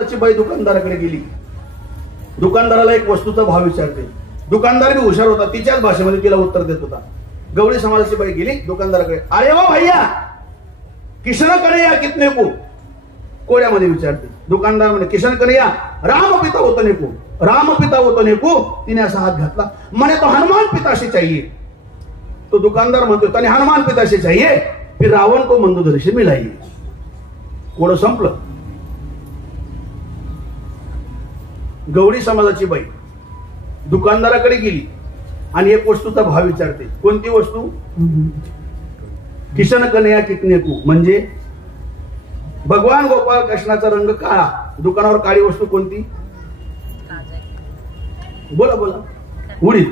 ची बाई दुकानदाराकडे गेली. दुकानदाराला एक वस्तूचा भाव विचारते. दुकानदार भी हुशार होता, तिच्याच भाषेमध्ये तिला उत्तर देत होता. गवळी समाजाची बाई गेली दुकानदाराकडे. अरे वा भैया, किशन कन्हैया कितने को? कोड्यामध्ये विचारते. दुकानदार म्हणे किशन कन्हैया राम पिता होतने को, राम पिता होतने को. तिने असा हात घातला. म्हणे तो हनुमान पिता से चाहिए. तो दुकानदार म्हणतो त्याने हनुमान पिता से चाहिए, फिर रावण को मंदोदरी से मिलाइए. कोड संपलं. गवळी समाजाची बाई दुकानदाराकडे गेली आणि एक वस्तूचा भाव विचारते. कोणती वस्तू? किशन कन्हैया कितने को, म्हणजे भगवान गोपाळ कृष्णाचा रंग काळा. दुकानावर काळी वस्तू कोणती? बोला बोला. उडीद.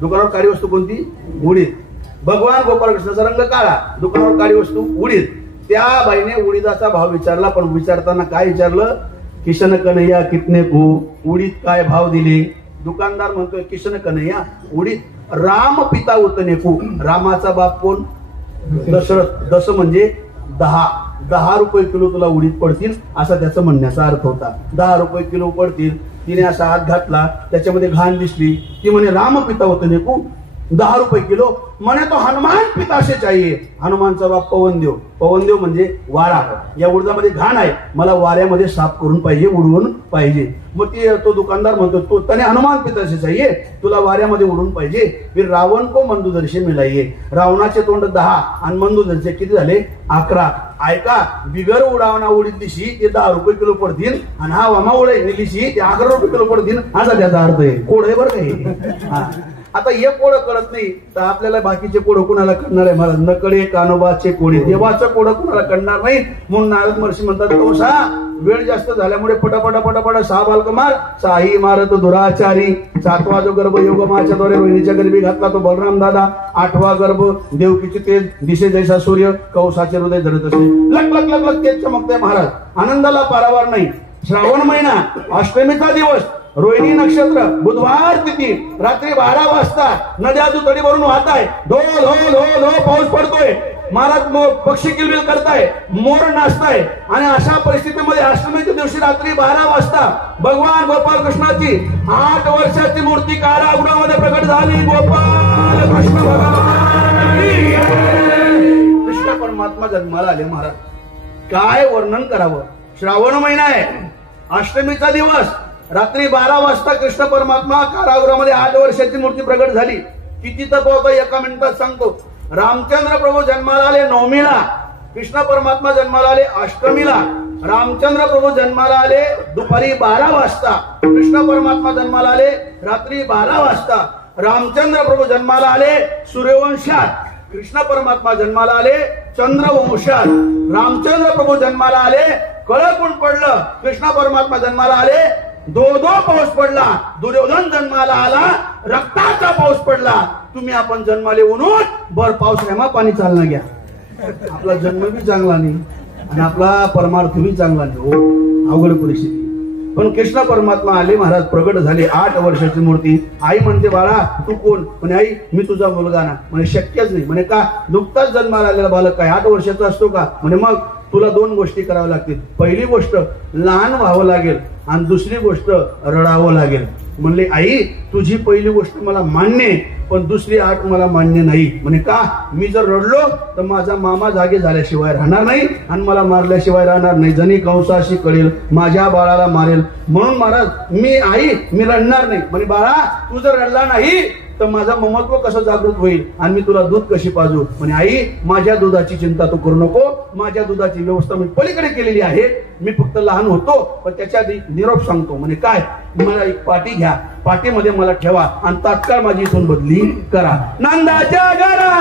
दुकानावर काळी वस्तू कोणती? उडीद. भगवान गोपाळ कृष्णाचा रंग काळा, दुकानावर काळी वस्तू उडीद. त्या बाईने उडीदाचा भाव विचारला, पण विचारताना काय विचारलं? किशन कन्हैया कितने को, उडीद काय भाव दिले? दुकानदार म्हणतोय किशन कन्हैया उडीद. राम पिता उतने को, रामाचा बाप कोण? दशरथ. दश म्हणजे 10 रुपये किलो तुला उडीद पडतील, असा त्याचा म्हणण्याचा अर्थ होता. 10 रुपये किलो पडतील. तिने असा हात घातला, त्याच्यामध्ये घाण दिसली. ती म्हणे राम पिता उतने को 10 रुपये किलो. म्हणे तो हनुमान पिताशे चाहिए. हनुमानचा बाप पवनदेव. पवनदेव म्हणजे वारा. या उडदामध्ये घाण आहे, मला वाऱ्यामध्ये साफ करून पाहिजे, उडवून पाहिजे. मग तो दुकानदार म्हणतो तो त्याने हनुमान पिताशे चाहिए, तुला वाऱ्यामध्ये उडवून पाहिजे. फिर रावण को मंदोदरी मिळाये. रावणाचे तोंड 10 आणि मंदोदरीचे किती झाले? 11. ऐका, बिगर उडावना उडीद दिशी ते 10 रुपये किलो पडतील, आणि हा वामा उडाई दिशी ते 11 रुपये किलो पडतील, असा त्याचा अर्थ आहे. कोड आहे बरं का. आता हे कोड कळत नाही तर आपल्याला बाकीचे कोड कुणाला कळणार आहे? मला नकडे कानोबाचे कोडे, देवाचं कोड कुणाला कळणार नाही. म्हणून नारद महर्षी म्हणतात कौसा, वेळ जास्त झाल्यामुळे पटापटा पटापटा 6 बालकमार, 6ही मारत दुराचारी. 7वा जो गर्भ योगमाच्या द्वारे रोहिणीच्या गर्भी घातला तो बलराम दादा. 8वा गर्भ देवकीचे तेज दिसे जैसा सूर्य, कौसाचे हृदय धरत असते. लक लक लक लक तेज चमकते महाराज. आनंदाला पारावार नाही. श्रावण महिना, अष्टमीचा दिवस, रोहिणी नक्षत्र, बुधवार तिथी, रात्री 12 वाजता नद्या दुतडी भरून वाहत आहे. धो धो धो धो पाऊस पडतोय. महाराज पक्षी किलबिल करताय, मोर नाचताय. आणि अशा परिस्थितीमध्ये अष्टमीच्या दिवशी रात्री 12 वाजता भगवान गोपाळ कृष्णाची 8 वर्षाची मूर्ती कारागृहामध्ये प्रकट झाली. गोपाळ कृष्ण भगवान कृष्ण परमात्मा जन्माला आले. महाराज काय वर्णन करावं. श्रावण महिना आहे, अष्टमीचा दिवस, रात्री 12 वाजता कृष्ण परमात्मा कारागृहामध्ये 8 वर्षाची मूर्ती प्रकट झाली. किती तप होतं एका मिनिटात सांगतो. रामचंद्र प्रभू जन्माला आले 9मीला, कृष्ण परमात्मा जन्माला आले अष्टमीला. रामचंद्र प्रभू जन्माला आले दुपारी 12 वाजता, कृष्ण परमात्मा जन्माला आले रात्री 12 वाजता. रामचंद्र प्रभू जन्माला आले सूर्यवंशात, कृष्ण परमात्मा जन्माला आले चंद्रवंशात. रामचंद्र प्रभू जन्माला आले कळक ऊन पडलं, कृष्ण परमात्मा जन्माला आले दो पाऊस पडला. दुर्योधन जन्माला आला, रक्ताचा पाऊस पडला. तुम्ही आपण जन्माले उन्हून बर पाऊस रेमा पाणी चालना घ्या. आपला जन्म बी चांगला नाही आणि आपला परमार्थ बी चांगला नाही. हो, अवघड परिस्थिती. पण कृष्ण परमात्मा आले, महाराज प्रगट झाले. 8 वर्षाची मूर्ती. आई म्हणते बाळा तू कोण? म्हणे आई मी तुझा मुलगा ना. म्हणे शक्यच नाही. म्हणे का? नुकताच जन्माला आलेला बालक काय 8 वर्षाचा असतो का? म्हणे मग तुला 2 गोष्टी कराव्या लागतील. पहिली गोष्ट लहान व्हावं लागेल आणि दुसरी गोष्ट रडावं लागेल. म्हणले आई तुझी पहिली गोष्ट मला मान्य आहे, पण दुसरी आठ मला मान्य नाही. म्हणे का? मी जर रडलो तर माझा मामा जागे झाल्याशिवाय राहणार नाही आणि मला मारल्याशिवाय राहणार नाही. जणी कंसाशी कळेल माझ्या बाळाला मारेल. म्हणून महाराज मी रडणार नाही. म्हणे बाळा तू जर रडला नाही तर माझा ममत्व कसं जागृत होईल आणि मी तुला दूध कशी पाजू? म्हणे आई माझ्या दुधाची चिंता तू करू नको, माझ्या दुधाची व्यवस्था मी पलीकडे केलेली आहे. मी फक्त लहान होतो पण त्याच्या निरोप सांगतो. म्हणे काय? मला एक पाटी घ्या, पाटीमध्ये मला ठेवा आणि तात्काळ माझी इथून बदली करा. नंदाच्या घराला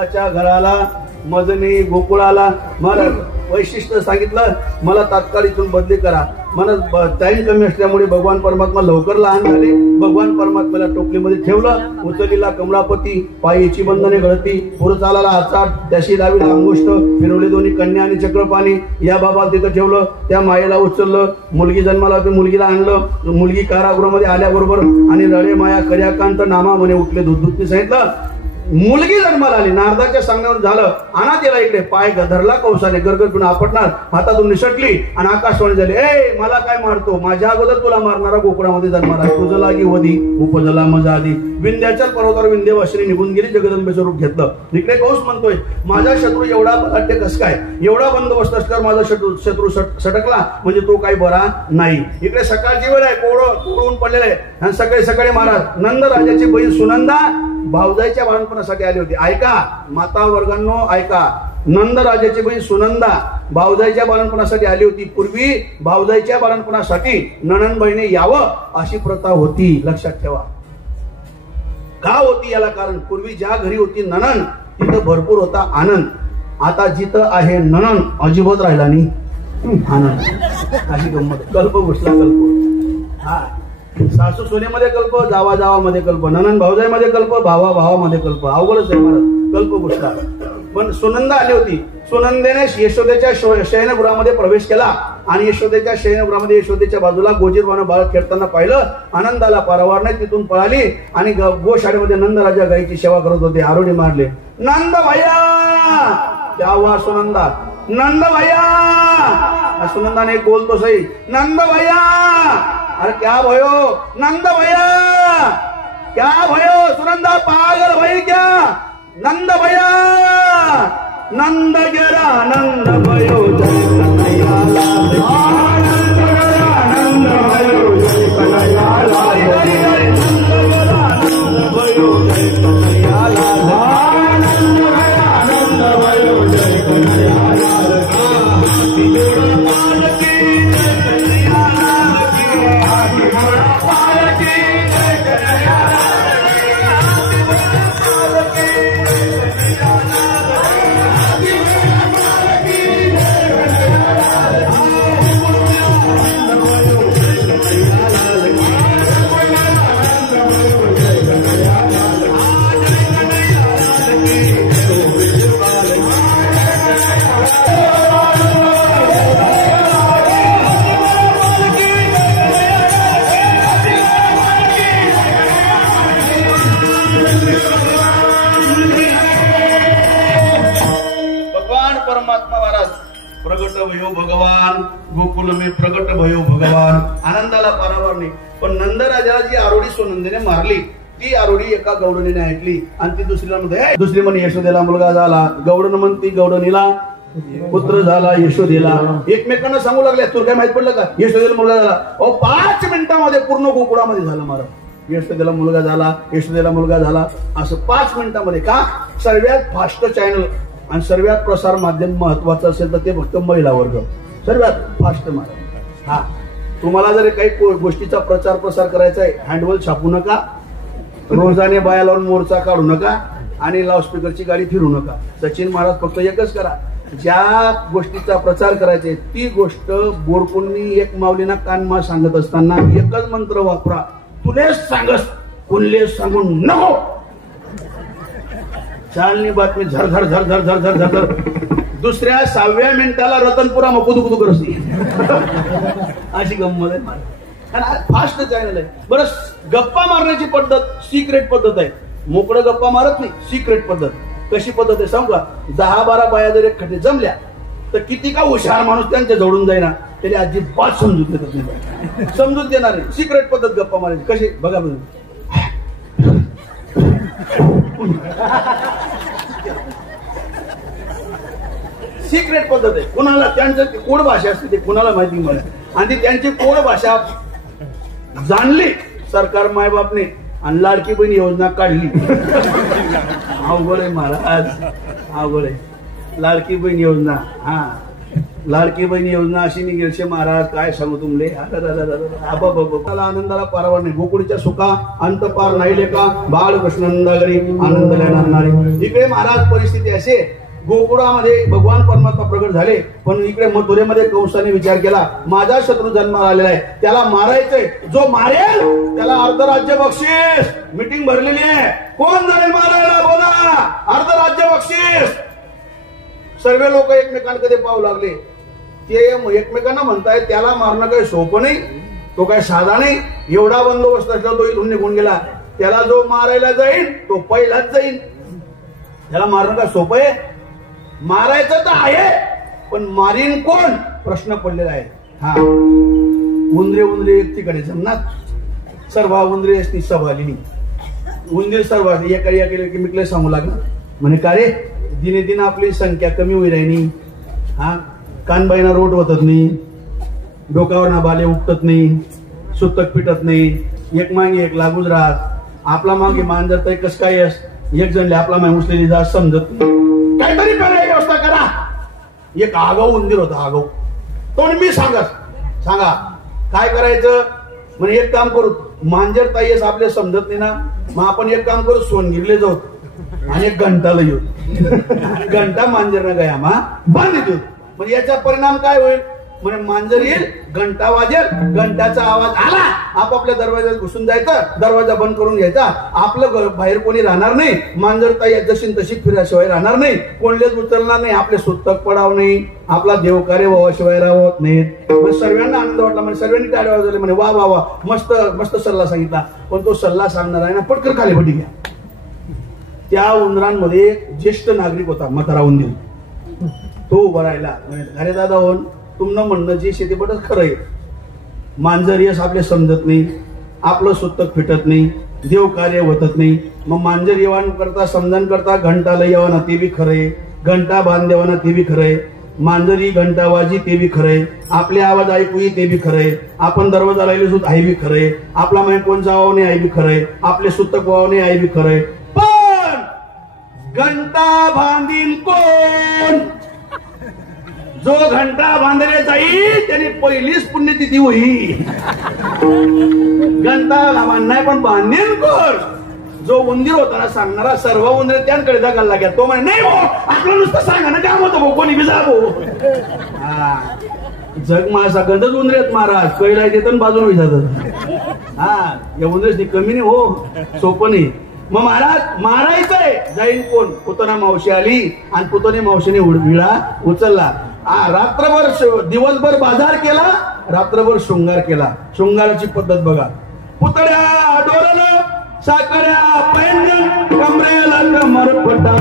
गोकुळाच्या घराला मजनी गोकुळाला. मला वैशिष्ट्य सांगितलं, मला तात्काळ इथून बदली करा. मला टाइम कमी असल्यामुळे भगवान परमात्मा लवकर लहान झाले. भगवान परमात्म्याला टोपलीमध्ये ठेवलं. उचलीला कमलापती, पायीची बंधने गळती, पुरचाला आचार, त्याशी लावी अंगुष्ट, फिरवले दोन्ही कन्या आणि चक्रपाणी. या बाबाला तिथं ठेवलं. त्या मायेला उचललं. मुलगी जन्माला होती, मुलगीला आणलं. मुलगी कारागृहामध्ये आल्याबरोबर आणि रळे माया कर्याकांत नामा म्हणे उठले दूधदूतने सांगितलं. मुलगी जन्माला आली. नारदाच्या सांगण्यावर झालं, आणा तिला इकडे. पाय धरला कौसाने, गरगरतून आपटणार, हातातून निसटली आणि आकाशवाणी झाली, ए मला काय मारतो, माझ्या अगोदर तुला मारणारा गोकुळामध्ये जन्माला. तुझं लागी वधी उपजला मजा आधी. विंध्याचल पर्वतावर विंध्यवासिनी निघून गेली, जगदंबेचं रूप घेतलं. इकडे कौस म्हणतोय, माझा शत्रू एवढा बलाढ्य कस काय, एवढा बंदोबस्त असल्यावर माझा शत्रू सटकला म्हणजे तो काही बरा नाही. इकडे सकाळची वेळ आहे, कोरडून पडलेलं आहे. आणि सकाळी सकाळी महाराज नंद राजाची बहीण सुनंदा भावजाईच्या बाळणपणासाठी आली होती. ऐका माता वर्गांनो, ऐका. नंद राजाची बहीण सुनंदा भावजाईच्या बाळणपणासाठी आली होती. पूर्वी भावजाईच्या बाळणपणासाठी नणंद बहिणी यावं अशी प्रथा होती, लक्षात ठेवा. का होती याला कारण, पूर्वी ज्या घरी होती नणंद तिथं भरपूर होता आनंद. आता जिथं आहे नणंद अजिबात राहिला नाही आनंद. अशी गंमत. कल्प घुसला कल्प. हा, सासू सोनेमध्ये कल्प, जावा जावामध्ये कल्प, ननंद भाऊजाईमध्ये कल्प, भावा भावामध्ये कल्प. अवघडच आहे महाराज, कल्प घुसला. पण सुनंदा आली होती. सुनंदेने यशोदेच्या शयनगृहामध्ये प्रवेश केला आणि यशोदेच्या शयनगृहामध्ये यशोदेच्या बाजूला गोजीरवानं बाळ खेळताना पाहिलं. आनंदाला पारावार नाही, तिथून पळाली आणि गोशाळेमध्ये नंदराजा गायीची सेवा करत होते. आरोडी मारले, नंद भैया क्या हुआ सुनंदा, नंद भैया. सुनंदाने बोलतो सही, नंद भैया. अरे क्या भयो नंद भैया, क्या भयो सुनंदा, पागल भई क्या, नंद भैया. नंद गेरा नंद भयो जय कन्हैया लाल, नंद गेरा नंद भयो जय कन्हैया लाल, नंद गेरा नंद भयो जय कन्हैया लाल, नंद गेरा नंद भयो जय कन्हैया लाल. प्रगट भयो भगवान गोकुल में, प्रगट भयो भगवान. आनंदाला पारावार नाही. पण नंदराजाला जी आरोडी सुनंदीने मारली ती आरोडी एका गौडणीने ऐकली आणि ती दुसरीला म्हणते, दुसरी म्हणे यशोदेला मुलगा झाला. गौडण म्हणती गौडणीला पुत्र झाला यशोदेला. एकमेकांना सांगू लागले, तुला काय माहित पडलं का, यशोदेला मुलगा झाला. 5 मिनिटांमध्ये पूर्ण गोकुळामध्ये झालं महाराज. यशोदेला मुलगा झाला, यशोदेला मुलगा झाला असं 5 मिनिटांमध्ये. का, सर्वात फास्ट चॅनल आणि सर्वात प्रसार माध्यम महत्वाचं असेल तर ते फक्त महिला वर्ग सर्वात फास्ट माध्यम. हा, तुम्हाला जर काही गोष्टीचा प्रचार प्रसार करायचा आहे, हँडवल छापू नका, रोजाने बाया लावून मोर्चा काढू नका आणि लाऊडस्पीकरची गाडी फिरू नका. सचिन महाराज फक्त एकच करा, ज्या गोष्टीचा प्रचार करायचा ती गोष्ट बोरकुंनी एक माऊलीना कानमा सांगत असताना एकच मंत्र वापरा, तुलेच सांगस कुणलेच सांगू नको. चालनी बातमी झर झर झर झर झर झर झर. दुसऱ्या 6व्या मिनिटाला रतनपुरा मकुदुकुदू करसी. अशी गंमत आहे. फास्ट चॅनल आहे. बरं, गप्पा मारण्याची पद्धत सिक्रेट पद्धत आहे. मोकळं गप्पा मारत नाही, सिक्रेट पद्धत. कशी पद्धत आहे सांगू का, 10-12 बाया जर एकखटे जमल्या तर किती का हुशार माणूस त्यांच्या जवळून जाईना त्याला अजिबात समजूत देत नाही, समजूत देणार नाही. सिक्रेट पद्धत गप्पा मारायची कशी बघा बघा. सिक्रेट पद्धत आहे. कुणाला त्यांचं कोड भाषा असते ते कुणाला माहिती मला, आणि त्यांची कोड भाषा जाणली सरकार मायबापने आणि लाडकी बहीण योजना काढली. अवघड आहे महाराज, अवघड आहे. लाडकी बहीण योजना, हा लाडकी बहीण योजना अशी निघेलशे महाराज काय सांगू तुमले. आबाबाला आनंदाला पारावर नाही. गोकुळच्या सुखा अंत पार नाही लेका बाळकृष्णंदागरी आनंद लेणार नाही. इकडे महाराज परिस्थिती असे गोकुळामध्ये भगवान परमात्मा प्रगट झाले, पण इकडे मथुरेमध्ये कंसाने विचार केला माझा शत्रू जन्माला आलेला आहे, त्याला मारायचंय, जो मारेल त्याला अर्ध राज्य बक्षीस. मीटिंग भरलेली आहे, कोण जाईल मारायला बोला, अर्ध राज्य बक्षीस. सर्व लोक एकमेकांकडे पाहू लागले. ते एकमेकांना म्हणताय त्याला मारणं काही सोपं नाही, तो काय साधा नाही. एवढा बंदोबस्त असला तो इथून निघून गेला. त्याला जो मारायला जाईल तो पहिलाच जाईल. त्याला मारणं काय सोपं आहे? मारायचं तर आहे, पण मारीन कोण प्रश्न पडलेला आहे. हा उंदरे उंदरे एकटीकडे जमणार, सर्व उंदरे असती सभालिनी. उंदीर सर्व एकमेकले सांगू लागला म्हणे का रे दिने दिन आपली संख्या कमी होई राहिली. हा कानबाईना रोट होतच नाही, डोक्यावर ना बाले उठत नाही, सुतक पिटत नाही, एक मागे एक लागूच राहत. आपला मागे मांजर तर कस काय एक जण आपला मागे उचलेली जात समजत नाही. काहीतरी करायची व्यवस्था करा. एक आगाऊ उंदीर होता, आगाऊ. तो मी सांगा काय करायचं म्हणजे एक काम करू, मांजर ताईस आपले समजत नाही ना, मग आपण एक काम करू सोनगिरले जाऊ आणि एक घंटाला येऊ. घंटा मांजर ना गया मा बंद येतो. म्हणजे याचा परिणाम काय होईल म्हणजे मांजर येईल, घंटा वाजेल, घंटाचा आवाज आला आपापल्या दरवाजात घुसून जायचं, दरवाजा बंद करून घ्यायचा. आपलं बाहेर कोणी राहणार नाही, मांजर ताई जशी तशी फिराशिवाय राहणार नाही, कोणलेच उचलणार नाही, आपले सुतक पडाव नाही, आपला देवकार्य व्हावाशिवाय राहत नाही. सर्वांना आनंद वाटला. म्हणजे सर्वांनी टाळ्या वाजवले म्हणे वा वा वा मस्त मस्त सल्ला सांगितला. पण तो सल्ला सांगणार आहे ना पटकन खाली पटी घ्या. त्या उंदरांमध्ये ज्येष्ठ नागरिक होता म्हातारा उंदीर. तो उभा राहिला. अरे दादा होन तुमनं म्हणणं जे शेती बटच खरं आहे. मांजर यस आपले समजत नाही, आपलं सुतक फिटत नाही, देव कार्य होतच नाही. मग मांजर येवान करता समजण करता घंटाला येवाना ते बी खरंय, घंटा बांध देवाना ते बी खरंय, मांजरी घंटा वाजी ते बी खरंय, आपले आवाज ऐकू ते बी खरंय, आपण दरवाजा लावले सुद्धा आई बी खरंय, आपला माहिती कोण जावं नाही आई बी खरंय, आपले सुतक व्हावं नाही आई बी खरंय. पण घंटा बांधील कोण? जो घंटा बांधले जाईल त्याने पहिलीच पुण्यतिथी होईल. घंटा बांधणार पण बांधेल कोण? जो उंदीर होता ना सांगणारा, सर्व उंदीर त्यांकडे दगायला लागला. तो म्हणे नाही हो आपलं नुसतं सांगा ना काम होतं भाऊ, कोणी बी जा भाऊ. जग माझा गंधच उंदरेत महाराज कैला देत बाजून विचारत. हा या उंदरेच कमी नाही हो, सोपं नाही. मग महाराज मारायचंय जाईन कोण? पुतना मावशी आली आणि पुतणी मावशीने विळा उचलला. रात्रभर दिवसभर बाजार केला, रात्रभर शृंगार केला. शृंगाराची पद्धत बघा. पुतळ्या डोरलं, साखऱ्या पैंजण, कमरेला कमरपटा,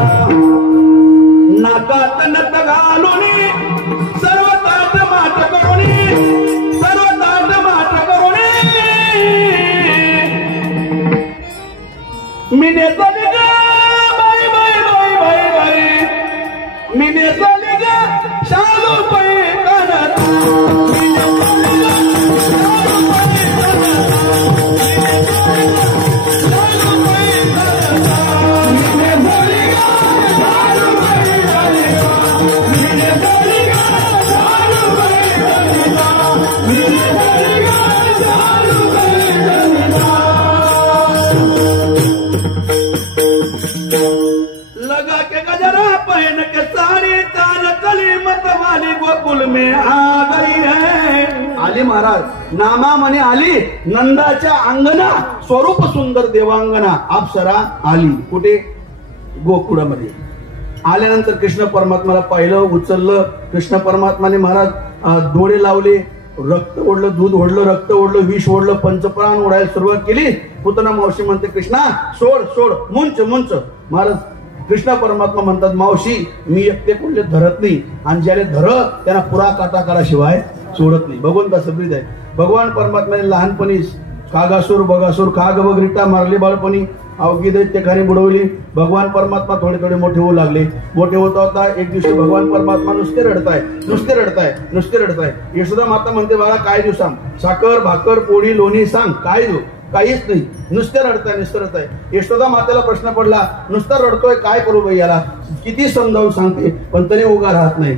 नाकात नथ घालून, सर्व ताट माट करून, सर्व ताट माट करून, मी नेतली ग बाई बाई बाई बाई बाई, मी नेतली ग शालू बाई कानात, लगा के गजरा पहन के साड़ी कान कली मत वाली गोकुल में आ गई है. आली महाराज नामा म्हणे आली, नंदाच्या अंगना स्वरूप सुंदर देवांगना अप्सरा आली. कुठे? गोकुळामध्ये. आल्यानंतर कृष्ण परमात्माला पाहिलं, उचललं. कृष्ण परमात्माने महाराज डोळे लावले, रक्त ओढलं, दूध ओढलं, रक्त ओढलं, विष ओढलं, पंचप्राण ओढायला सुरुवात केली. पुतना मावशी म्हणते कृष्णा सोड सोड, मुंच मुंच. महाराज कृष्ण परमात्मा म्हणतात मावशी मी एकटे कोणले धरत नाही, आणि ज्याने धरत त्यांना पुरा काटा कराशिवाय सोडत नाही. भगवंता सबरीत आहे. भगवान परमात्म्याने लहानपणी कागासूर बगासूर काग बगरिटा मारली, बाळपणी अवघी दैत्यखानी बुडवली. भगवान परमात्मा थोडे थोडे मोठे होऊ लागले. मोठे होता होता एक दिवशी भगवान परमात्मा नुसते रडताय, नुसते रडताय, नुसते रडताय. यशोदा माता म्हणते बाळा काय देऊ सांग, साखर भाकर पोळी लोणी सांग, काय देऊ? काहीच नाही, नुसते रडताय, नुसते रडताय. यशोदा मातेला प्रश्न पडला नुसता रडतोय काय करू बाई याला, किती समजावून सांगते पण तरी उगा राहत नाही.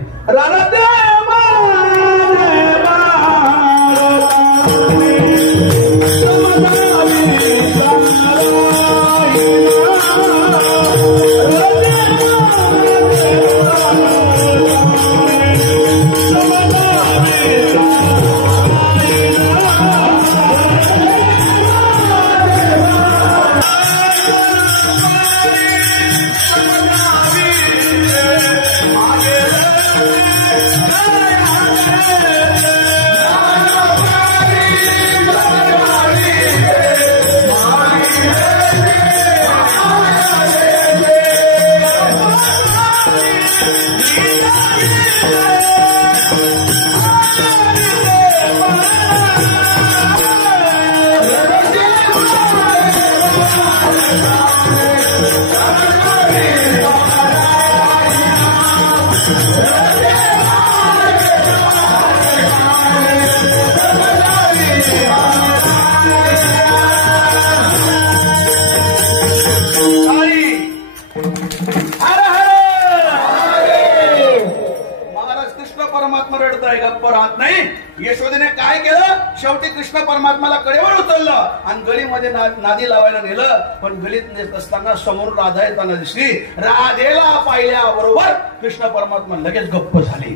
यशोदेने काय केलं, शेवटी कृष्ण परमात्माला कडेवर उचललं आणि गलीमध्ये नादी लावायला नेलं. पण गलीत नेत असताना समोर राधा येताना दिसली. राधेला पाहिल्याबरोबर कृष्ण परमात्मा लगेच गप्प झाले.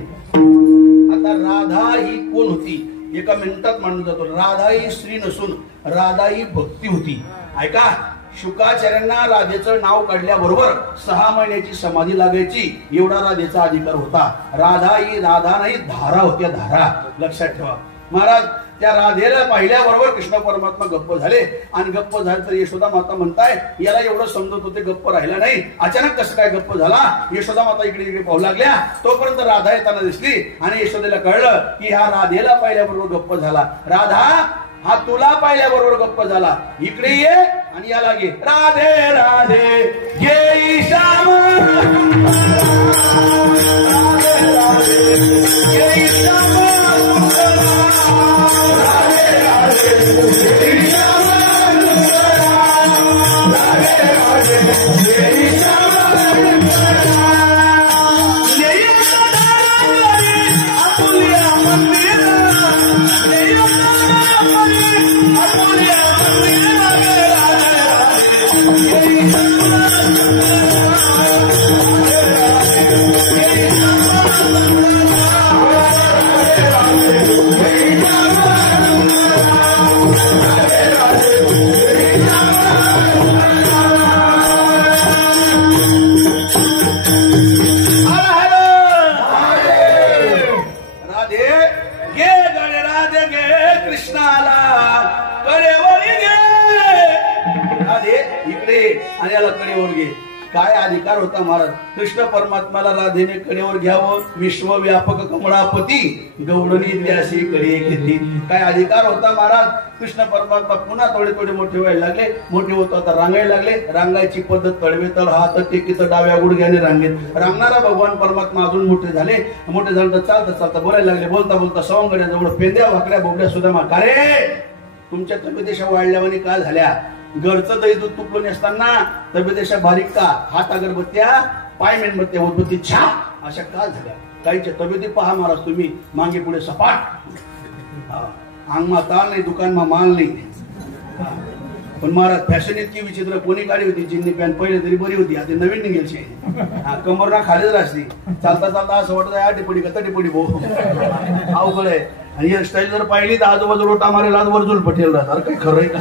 आता राधा ही कोण होती एका मिनिटात मांडून जातो. राधा ही स्त्री नसून राधा ही भक्ती होती. ऐका, शुकाचार्यांना राधेचं नाव काढल्याबरोबर 6 महिन्याची समाधी लागायची एवढा राधेचा अधिकार होता. राधा नाही धारा होत्या, धारा. लक्षात ठेवा. महाराज त्या राधेला पाहिल्याबरोबर कृष्ण परमात्मा गप्प झाले आणि गप्प झाले तर यशोदा माता म्हणताय याला एवढं समजत होते, गप्प राहिला नाही. अचानक कसं काय गप्प झाला. यशोदा माता इकडे इकडे पाहू लागल्या. तोपर्यंत राधा येताना दिसली आणि यशोदेला कळलं की हा राधेला पाहिल्याबरोबर गप्प झाला. राधा हा तुला पाहिल्याबरोबर गप्प झाला. इकडे ये आणि याला घे. राधे राधे गे श्याम, राधे राधे गे श्याम, राधे राधे गे श्याम, राधे राधे गे श्याम. काय अधिकार होता महाराज. कृष्ण परमात्माला राधेने कडेवर घ्यावं. विश्वव्यापक कमळापती गौडनी द्यासी कडे घेतली. काय अधिकार होता महाराज. कृष्ण परमात्मा पुन्हा थोडे थोडे मोठे व्हायला लागले. मोठे होत आता रांगायला लागले. रांगायची पद्धत तळवे तर हात टेकीत डाव्या गुडघ्याने रांगेत रांगणारा भगवान परमात्मा अजून मोठे झाले. मोठे झाले तर चालता चालता बोलायला लागले. बोलता बोलता सवंगड्याजवळ पेंद्या वाकड्या बोबड्या सुद्धा मा का रे तुमच्या तब्येतीशा वाढल्यावानी का झाल्या. घरचं दही दूध तुपलं नसताना तब्येतीशा बारीक का. हात अगरबत्त्या, पाय मेणबत्त्या, उदबत्ती छाप अशा का झाल्या. काहीच्या तब्येती पहा महाराज तुम्ही. मागे पुढे सपाट. अंगमा ताल नाही, दुकानमा माल नाही. पण महाराज फॅशन इतकी विचित्र. कोणी काढली होती जिन्नी पॅन्ट पहिले तरी बरी होती. आता नवीन निघेलची. कंबरना खालीच राहते. चालता चालता असं वाटतं या टिपडी का टिपडी भो अवघड आहे. आणि हेअरस्टाईल जर पाहिली तर आजूबाजू रोटा मारेल, आज वरजूल पटेल राहतात. काही खरं आहे का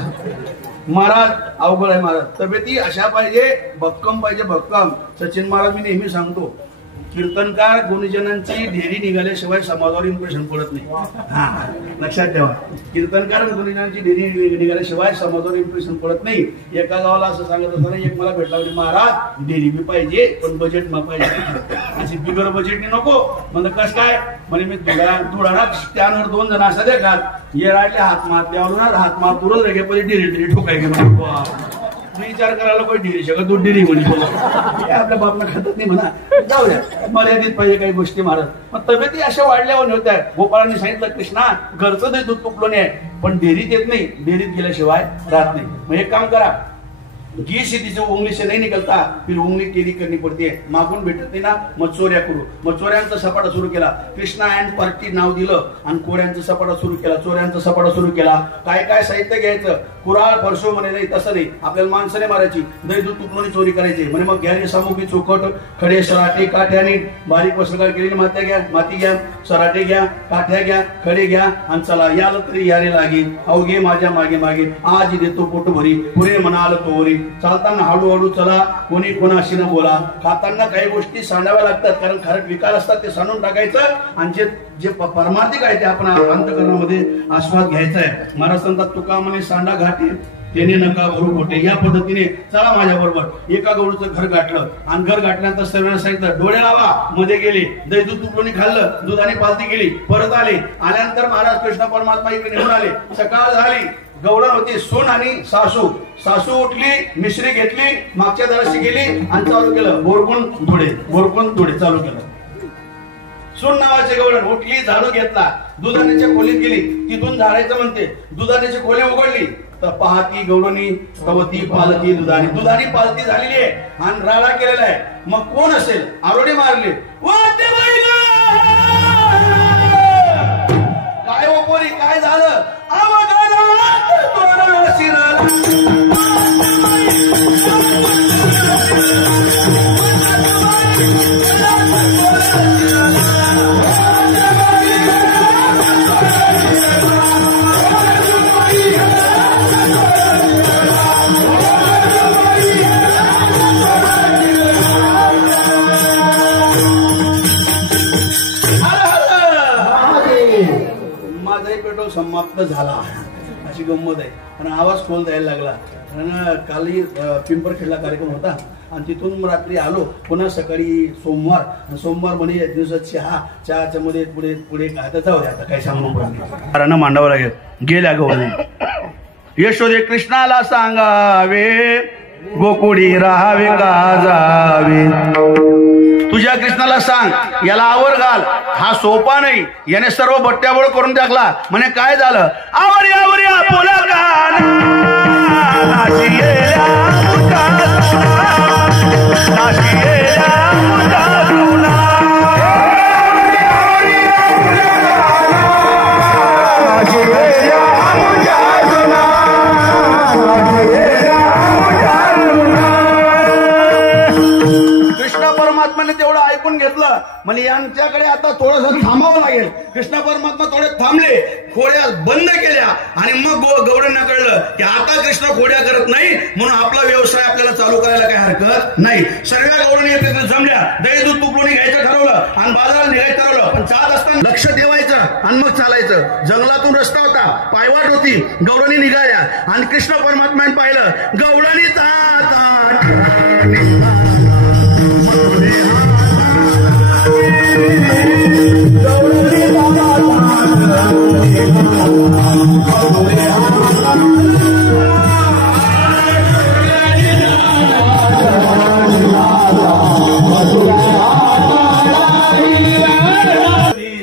महाराज. अवघड आहे महाराज. तब्येती अशा पाहिजे, भक्कम पाहिजे, भक्कम. सचिन महाराज मी नेहमी सांगतो, कीर्तनकार गुणजनांची ढेरी निघाल्याशिवाय समाजावर इम्प्रेशन पडत नाही. लक्षात ठेवा. कीर्तनकार गुणजनांची ढेरी निघाल्याशिवाय समाजावर इम्प्रेशन पडत नाही. एका गावाला असं सांगत असताना एक मला भेटला होती, महाराज ढेरी बी पाहिजे पण बजेट मा पाहिजे. अशी बिगर बजेटनी नको. म्हणजे कस काय म्हणजे मी धुळाना स्टँडवर 2 जण असं देखात ये राहिले हात मार त्यावर हात मार तुरंत रेगे पहिले ढेरी ठोकाय गेलो. विचार करायला कोणी ढेरी शकत. दूध डेरी म्हणे आपल्या बापना खातात नाही म्हणा. जाऊ द्या, मर्यादित पाहिजे काही गोष्टी महाराज. पण तब्येती अशा वाढल्यावर होत्या. गोपाळांनी सांगितलं कृष्णा घरचं दही दूध तुपलं नाही पण डेअरीत येत नाही. डेअरीत गेल्याशिवाय राहत नाही. मग एक काम करा, घी शेतीचे उंगली से नाही निकलता फिर उंगली केली करनी पडते. मागून भेटत नाही ना मग चोऱ्या करू. मग चोऱ्यांचा सपाटा सुरू केला. कृष्णा अँड पार्टी नाव दिलं आणि कोऱ्यांचा सपाटा सुरू केला. चोऱ्यांचा सपाटा सुरू केला. काय काय साहित्य घ्यायचं. कुराळ परशो म्हणे नाही, तसं नाही. आपल्याला माणसाने मारायची. दही दूध तुपलोनी चोरी करायची म्हणे. मग घ्यारी सामुग्री चोखट खडे सराटे काठ्याने बारीक वस्त्रकार केलेली माती घ्या, सराटे घ्या, काठ्या घ्या, खडे घ्या आणि चला याला तरी यारे लागेल. अवघे माझ्या मागे मागे आज देतो पोट भरी पुरे म्हणाल तोरी. चालताना हळूहळू चला, कोणी कोणाशी न बोला. खाताना काही गोष्टी सांडाव्या लागतात कारण खारट विकार असतात, ते सांडून टाकायचं आणि जे परमार्थिक आहे ते आपण अंतःकरणामध्ये आस्वाद घ्यायचा आहे. महाराज सांगतात तुका म्हणे सांडा घाटे त्याने नका भरू खोटे. या पद्धतीने चला माझ्या बरोबर. एका गवळीचं घर गाठलं आणि घर गाठल्यानंतर सर्वांना सांगितलं डोळे लावा. मध्ये गेले, दही दूध तुपलोनी खाल्लं, दुधाने पालती केली, परत आले. आल्यानंतर महाराज कृष्ण परमात्मा इकडे निघून आले. सकाळ झाली. गवळण होती सून आणि सासू. सासू उठली, मिश्री घेतली, मागच्या दराशी गेली आणि चालू केलं बोरकून धुडे चालू केलं. सून नावाचे गवळण उठली, झाडू घेतला, दुधाण्याच्या खोलीत गेली. तिथून झाडायचं म्हणते. दुधाण्याची खोली उघडली तर पाहती गवळणी तवती पालती दुधानी पालती झालेली आहे आणि राडा केलेला आहे. मग कोण असेल. आरोडे मारले. काय हो झालं अवघरात तोरण शिरला पेट्रोल समाप्त झाला अशी गंमत आहे आणि आवाज खोल द्यायला लागला. कारण काली पिंपरखेडला कार्यक्रम होता आणि तिथून रात्री आलो. पुन्हा सकाळी सोमवार म्हणे दिवसात चहाच्या मध्ये पुढे पुढे आता जाऊ दे, आता काही सांगू नको मांडावं लागेल. गेल्या गौरी यशोदे कृष्णाला सांगावे गोकुळी राहावे का जावे. तुझ्या कृष्णाला सांग याला आवर घाल. हा सोपा नाही, याने सर्व बट्ट्याबोळ करून टाकला. म्हणे काय झालं आवरी आवरी आपोला परमात्माने तेवढं ऐकून घेतलं. म्हणजे यांच्याकडे आता थोडंसं थांबावं लागेल. कृष्ण परमात्मा थोडे थांबले, खोड्या बंद केल्या आणि मग गौरांना कळलं की आता कृष्ण खोड्या करत नाही, म्हणून आपला व्यवसाय आपल्याला चालू करायला काही हरकत नाही. सर्व गौरांनी एकत्र जमल्या, दही दूध तुपलोणी घ्यायचं ठरवलं आणि बाजाराला निघायचं ठरवलं. पण चालत असताना लक्ष ठेवायचं आणि मग चालायचं. जंगलातून रस्ता होता, पायवाट होती. गौरांनी निघाल्या आणि कृष्ण परमात्म्याने पाहिलं गौरांनी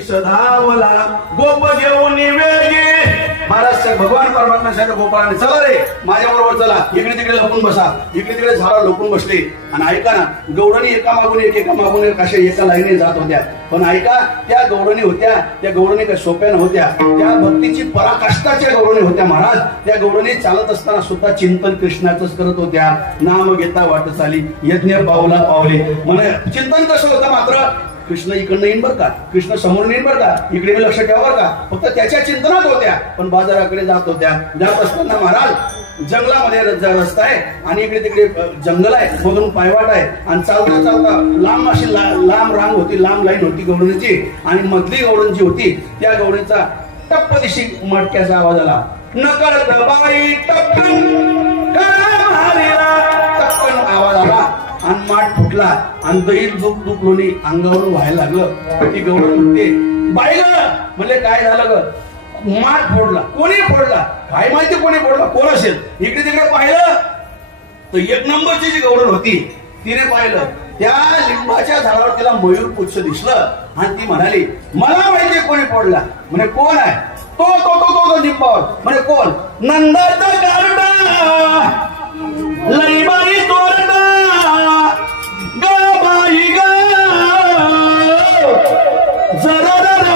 सधावला गोप घेऊन वेगे. महाराज भगवान परमात्मा सांगितलं गोपाळाने चला रे माझ्याबरोबर चला, इकडे तिकडे लपून बसा. इकडे तिकडे झाडा लपून बसले. आणि ऐका ना, गौरणी एका मागून एक अशा एका लाईने जात होत्या. पण ऐका, त्या गौरणी होत्या, त्या गौरणी काही सोप्या नव्हत्या. त्या भक्तीची पराकाष्ठाच्या गौरणी होत्या महाराज. त्या गौरणी चालत असताना सुद्धा चिंतन कृष्णाचंच करत होत्या. नाम घेता वाट चाली यज्ञ पावला पावले. म्हणजे चिंतन कसं होतं मात्र कृष्ण इकडनं येईन बरं का, कृष्ण समोर येईन बरं का, इकडे मी लक्ष ठेवा बरं का. फक्त त्याच्या चिंतनात होत्या. पण बाजाराकडे जात होत्या. जात असताना महाराज जंगलामध्ये रस्ता आहे आणि इकडे तिकडे जंगल आहे, मधून पायवाट आहे. आणि चालता चालता लांब अशी लांब रांग होती, लांब लाईन होती गौरणीची. आणि मधली गौरण जी होती त्या गौरणीचा टप्प दिशी मटक्याचा आवाज आला. नकळत बाई टप्पन आवाज आला आणि माठ फुटला आणि दही दूध लोणी अंगावर व्हायला लागलं. ती गौरण म्हणते बाई ग, म्हणजे काय झालं ग, माठ फोडला. कोणी फोडला काय माहिती, कोणी फोडला, कोण असेल. इकडे तिकडे पाहिलं तर एक नंबरची जी गौरण होती तिने पाहिलं त्या लिंबाच्या झाडावर तिला मयूर पुच्छ दिसलं. आणि ती म्हणाली मला माहिती कोणी फोडला. म्हणे कोण आहे, तो तो तो तो लिंबावर. म्हणे कोण, नंदाचा गारडा लईबाई तोरडा गाबाई ग जरा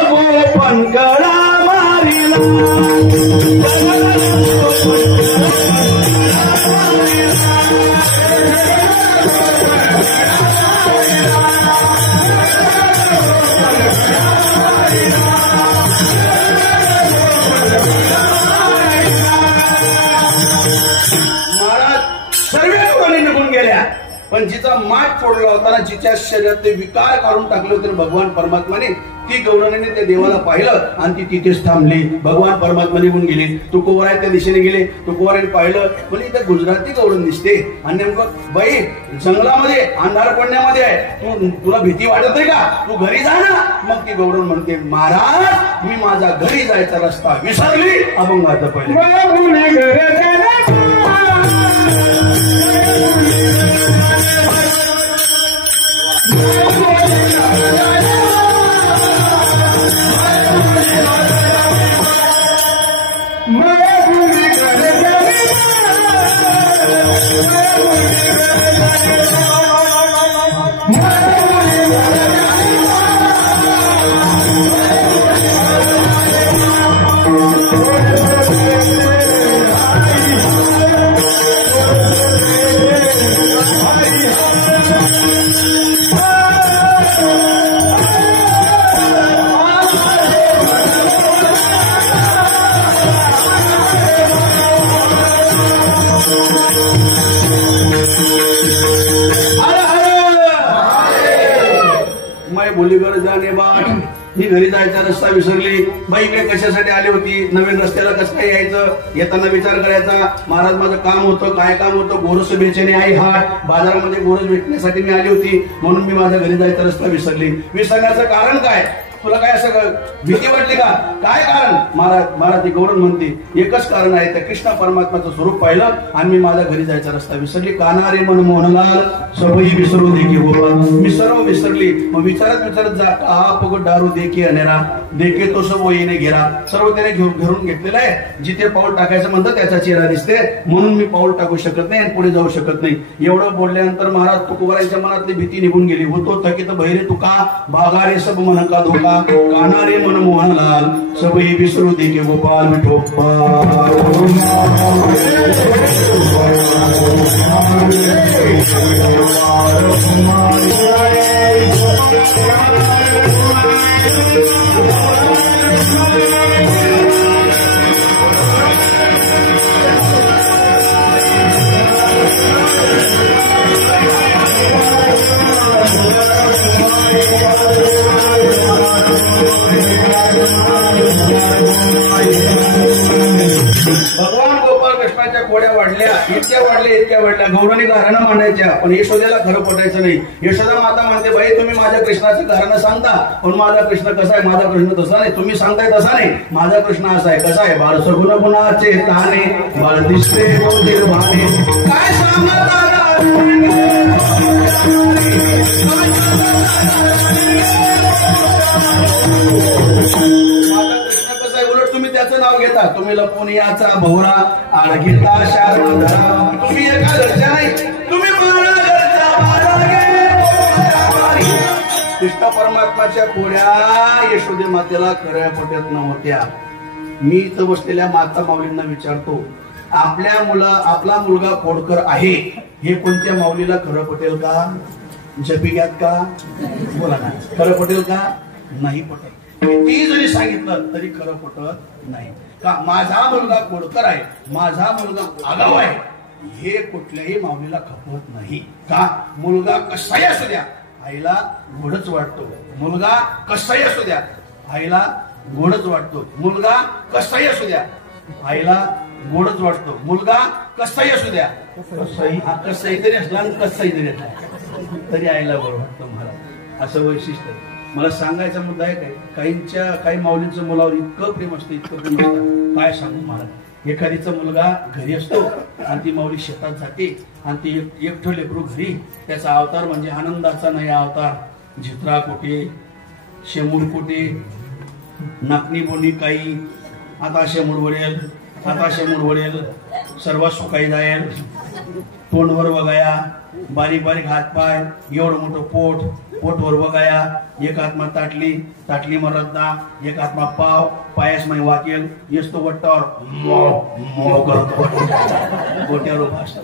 गोपन गळा मारिला. पण जिचा माठ फोडला होता, जिच्या शरीरातले विकार काढून टाकले होते भगवान परमात्माने, ती गौरणीने त्या देवाला पाहिलं आणि ती तिथेच थांबली. भगवान परमात्मा निघून गेले. तुकोवर आहे त्या दिशेने गेले. तुकोवराने पाहिलं, म्हणजे इथं गुजराती गौरण दिसते. आणि नेमकं बाई जंगलामध्ये अंधार पडण्यामध्ये आहे, तुला भीती वाटत नाही का, तू घरी जा ना. मग ती गौरण म्हणते महाराज मी माझा घरी जायचा रस्ता विसरली. अभंगाचं पहिलं बोलीगर जाणे बाट. मी घरी जायचा रस्ता विसरली. बाई काय कशासाठी आली होती, नवीन रस्त्याला कसं काय यायचं, येताना विचार करायचा. महाराज माझं काम होतं, काय काम होतं, गोरस बेचणे आई हाट, बाजारामध्ये गोरस विकण्यासाठी मी आली होती, म्हणून मी माझ्या घरी जायचा रस्ता विसरली. विसरण्याचं कारण काय, तुला काय असं भीती वाटली का, काय कारण. महाराज ती गौरव म्हणते एकच कारण आहे, त्या कृष्ण परमात्माचं स्वरूप पाहिलं आणि मी माझ्या घरी जायचा रस्ता विसरली. कानारे मन मोहनलाल सबही विसरू देखी गोपाल. मी सर्व विसरली. मग विचारत जा का पगड दारू देखी अनेरा देखे तो सब येणे घेरा. सर्व त्याने घेऊन घेतलेलं आहे. जिथे पाऊल टाकायचं म्हणतं त्याचा चेहरा दिसते, म्हणून मी पाऊल टाकू शकत नाही आणि पुढे जाऊ शकत नाही. एवढं बोलल्यानंतर महाराज तुकोबारांच्या मनातली भीती निघून गेली. होतो थकीत बहिरे तुका बागारे सब मन का धोका. कानारे मन मोहनलाल सबही विसरू देखी गोपाल विठोबा. भगवान गोपाळ कृष्णाच्या खोड्या वाढल्या, इतक्या वाढल्या गौराणी घराणं मांडायच्या, पण यशोदेला खरं पटायचं नाही. यशोदा माता म्हणते बाई तुम्ही माझ्या कृष्णाचं घराणं सांगता, पण माझा कृष्ण कसा आहे, माझा कृष्ण तसा नाही, तुम्ही सांगताय तसा नाही, माझा कृष्ण असा आहे. कसा आहे, बाळ सगुण गुणाचे ताने बाळ दिसते भाने. काय सांगता तुम्ही त्याचं नाव घेता, तुम्ही लपून याचा भोवरा आड घेता शारदा. तुम्ही एका घरच्या नाही, तुम्ही कृष्ण परमात्माच्या खोड्या यशोदे मातेला खऱ्या पटत नव्हत्या. मी इथं बसलेल्या माता माऊलींना विचारतो, आपला मुलगा खोडकर आहे हे कोणत्या माऊलीला खरं पटेल का, जपिग्यात का, बोला ना, खरं पटेल का, नाही पटेल. ती जरी सांगितलं तरी खरं पटत नाही का. माझा मुलगा खोडकर आहे, माझा मुलगा आगाव आहे, हे कुठल्याही माऊलीला खपवत नाही का. मुलगा कसाही असू द्या आईला गोडच वाटतो, मुलगा कसाही असू द्या आईला गोडच वाटतो, मुलगा कसाही असू द्या आईला गोडच वाटतो, मुलगा कसाही असू द्या, कसाही तरी असला कसाही तरी तरी आईला गोड वाटतो. मला असं वैशिष्ट्य आहे. मला सांगायचा मुद्दा आहे काही माऊलींचं मुलावर इतकं प्रेम असतं, इतकं प्रेम असतं काय सांगू महाराज. एखादीचा मुलगा घरी असतो आणि ती माऊली शेतात जाते आणि ती एकटं लेकरू घरी, त्याचा अवतार म्हणजे आनंदाचा नाही अवतार. झित्रा कोटे, शेमूड कोटे, नाकणी बोनी काही, आता शेमूड वडेल, आता शेमूड वडेल, सर्व सुकाई जाईल, तोंडवर बघाया, बारीक बारीक हातपाय, एवढं मोठं पोट, पोटवर बघाया, एक हातमा ताटली मरद्दा, एक हातमा पाव, पायस मै वाकेल, येसतो वट्टावर गोट्यावर उभा असतात.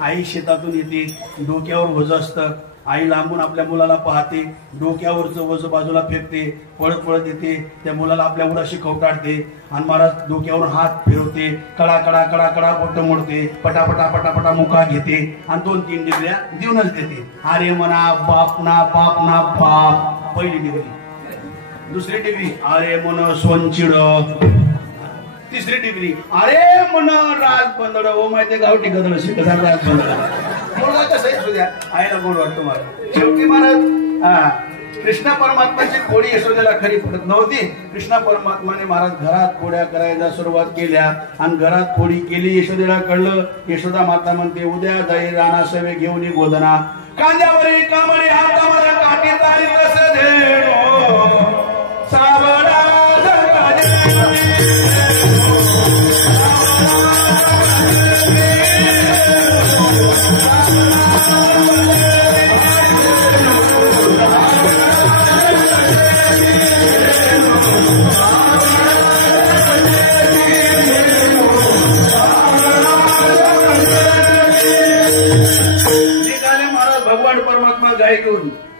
आई शेतातून येते, डोक्यावर वज असतं, आई लांबून आपल्या मुलाला पाहते, डोक्यावरचं वज बाजूला फेकते, पळत येते, त्या मुलाला आपल्या मुलाशी कवटाळते आणि महाराज डोक्यावर हात फिरवते, कडा कडा कडा कडा बोट मोडते, पटापटा पटापटा मुका घेते आणि 2-3 डिग्र्या देऊनच देते. अरे म्हणा बापना बापना बाप, पहिली डिग्री. दुसरी डिग्री अरे म्हण सोनचिड, तिसरी डिग्री अरे म्हण राज बंदड, ओ माहिती गावठी गदड शिकता राज बंदड. मुलगा कसंही असू द्या आईला गोड वाटतो मला. शेवटी महाराज कृष्ण परमात्माची खोडी यशोदेला खरी पडत नव्हती. कृष्ण परमात्माने महाराज घरात खोड्या करायला सुरुवात केल्या आणि घरात खोडी केली. यशोदेला कळलं. यशोदा माता म्हणते उद्या जाई राणा सवे घेऊन गोदना, कांद्यावर कामरे हातामध्ये काठी तारी कसं धेनो, सावळा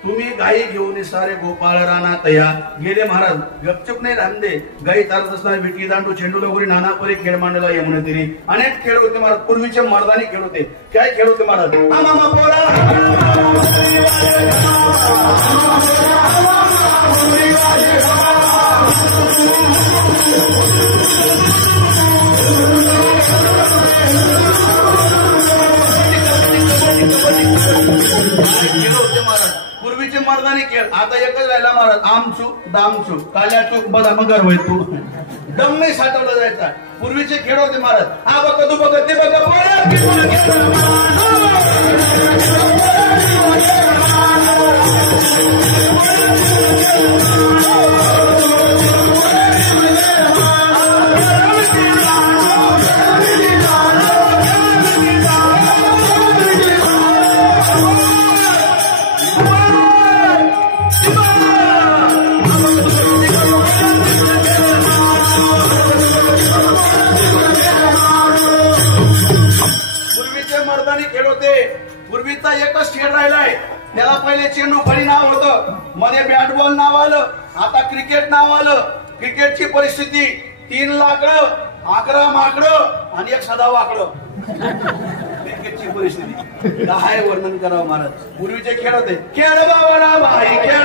तुम्ही गायी घेऊन सारे गोपाळ राणा तया गेले. महाराज गपचूप नाही रांदे, गायी चालत असताना विटी दांडू चेंडू लगोरी नानापरी खेळ मांडला यमुने तरी अनेक खेळ होते महाराज. पूर्वीचे मर्दानी खेळ होते. काय खेळ होते महाराज. खेळ होते महाराज. पूर्वीचे मर्दानी खेळ, आता एकच राहिला महाराज, आमचू दामचू काल्याचूक बदा मगर होय तू. दम नाही साठवला जायचा. पूर्वीचे खेळ होते महाराज. हा बघ तू बघ ते बघ खेळ होते. पूर्वीचा एकच खेळ राहिलाय. त्याला पहिले चेंडू फळी नाव होतं, मध्ये बॅट बॉल नाव आलं, आता क्रिकेट नाव आलं. क्रिकेटची परिस्थिती 3 लाकडं, 11 माकडं आणि 1 सदा वाकडं. क्रिकेटची परिस्थिती काय वर्णन करावं महाराज. पूर्वीचे खेळ होते. खेळ बाबा भाई, खेळ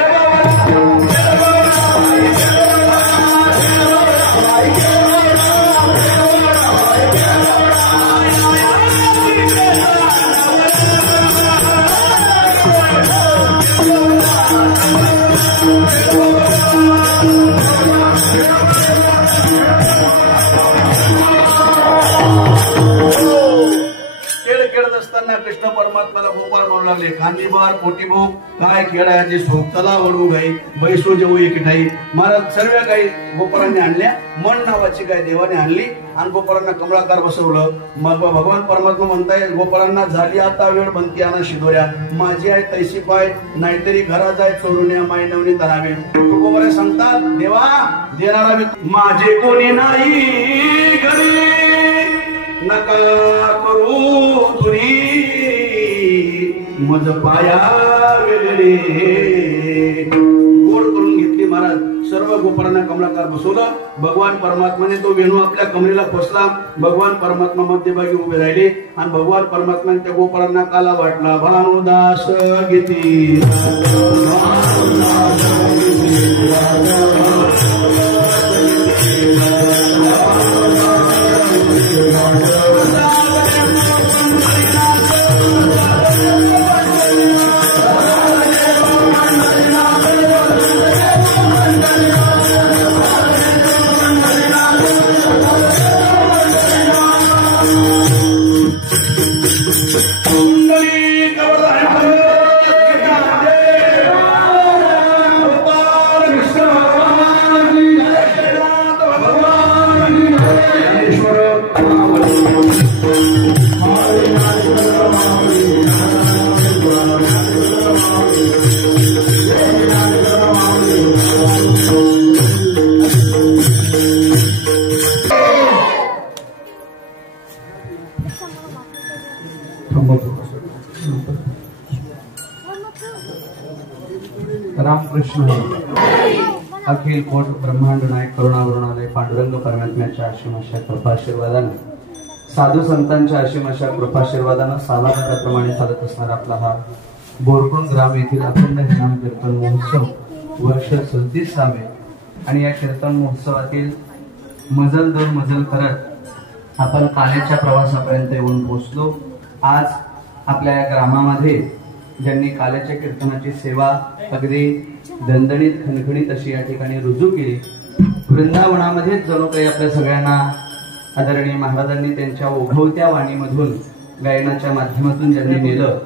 खेळत असताना कृष्ण परमात्म्याला गोपाळ म्हणू लागले, खांदीबार पोटीभोग काय खेळायचे सोबतला वडू गाई बैसो जेवू एक ठाई. महाराज सर्व गाई गोपाळांनी आणल्या. मन नावाची गाय देवाने आणली आणि गोपाळांना कमळाकार बसवलं. मग भगवान परमात्मा म्हणताय, गोपाळांना झाली आता वेळ बनती आणा शिदोऱ्या, माझी आहे तैसी पाय नाहीतरी घरा जाय चोरुण्या माय नवनी तनावे. गोपाळ सांगतात, देवा देणारा माझे कोणी नाही घरी नका करू तुरी मज पाया वेगळे. गोड करून घेतली महाराज. सर्व गोपाळांना कमलाकार बसवलं. भगवान परमात्माने तो वेणू आपल्या कमरेला फसला. भगवान परमात्मा मध्यभागी उभे राहिले आणि भगवान परमात्माने त्या गोपाळांना काला वाटला. भानुदास गीती रामकृष्ण अखिल कोट ब्रह्मांड नायक करुणावरुणालय पांडुरंग परमात्म्याच्या आशीमाशा कृपाशीर्वादाने साधू संतांच्या आशीमाशा कृपाशीर्वादाने सालाबादाप्रमाणे चालत असणारा आपला हा बोरकुंड ग्राम येथील अखंड हरिनाम कीर्तन महोत्सव वर्ष 37वे आणि या कीर्तन महोत्सवातील मजल दर मजल करत आपण कालेच्या प्रवासापर्यंत येऊन पोहोचलो. आज आपल्या या ग्रामामध्ये ज्यांनी काल्याच्या कीर्तनाची सेवा अगदी दणदणीत खणखणीत अशी या ठिकाणी रुजू केली. वृंदावनामध्ये जणू काही आपल्या सगळ्यांना आदरणीय महाराजांनी त्यांच्या ओघवत्या वाणीमधून गायनाच्या माध्यमातून ज्यांनी नेलं.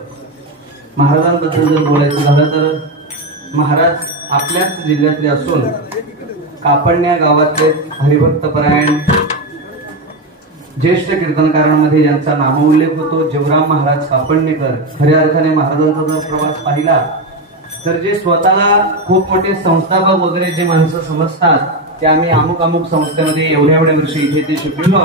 महाराजांबद्दल जर बोलायचं झालं तर महाराज आपल्याच जिल्ह्यातले असून कापडण्या गावातले हरिभक्तपरायण ज्येष्ठ कीर्तनकारांमध्ये ज्यांचा नामोल्लेख होतो जीवराम महाराज कापडणेकर. खऱ्या अर्थाने महाराजांचा जर प्रवास पाहिला तर जे स्वतःला खूप मोठे संस्थापक वगैरे जे माणसं समजतात ते आम्ही अमुक अमुक संस्थेमध्ये एवढ्या वर्षी इथे ते शिकलो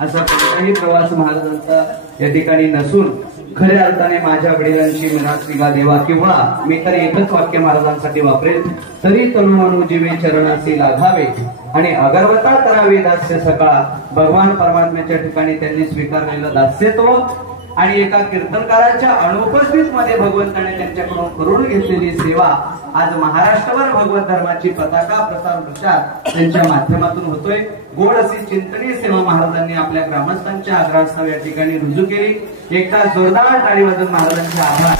असा कोणताही प्रवास महाराजांचा या ठिकाणी नसून खऱ्या अर्थाने माझ्या वडिलांची मिरासली गा देवा, किंवा मी तर एकच वाक्य महाराजांसाठी वापरेल, तरी तरुणानु जीवे चरणासी लागावे आणि अगरवता करावे दास्य सकाळ. भगवान परमात्म्याच्या ठिकाणी त्यांनी स्वीकारलेलं दास्यत्व आणि एका कीर्तनकाराच्या अनुपस्थित मध्ये भगवंताने त्यांच्याकडून करून घेतलेली सेवा आज महाराष्ट्रभर भगवत धर्माची पताका प्रसार प्रचार त्यांच्या माध्यमातून होतोय. गोड अशी चिंतनीय सेवा महाराजांनी आपल्या ग्रामस्थांच्या आग्रहास्तव या ठिकाणी रुजू केली. एकदा जोरदार टाळी वाजवून महाराजांचे आभार.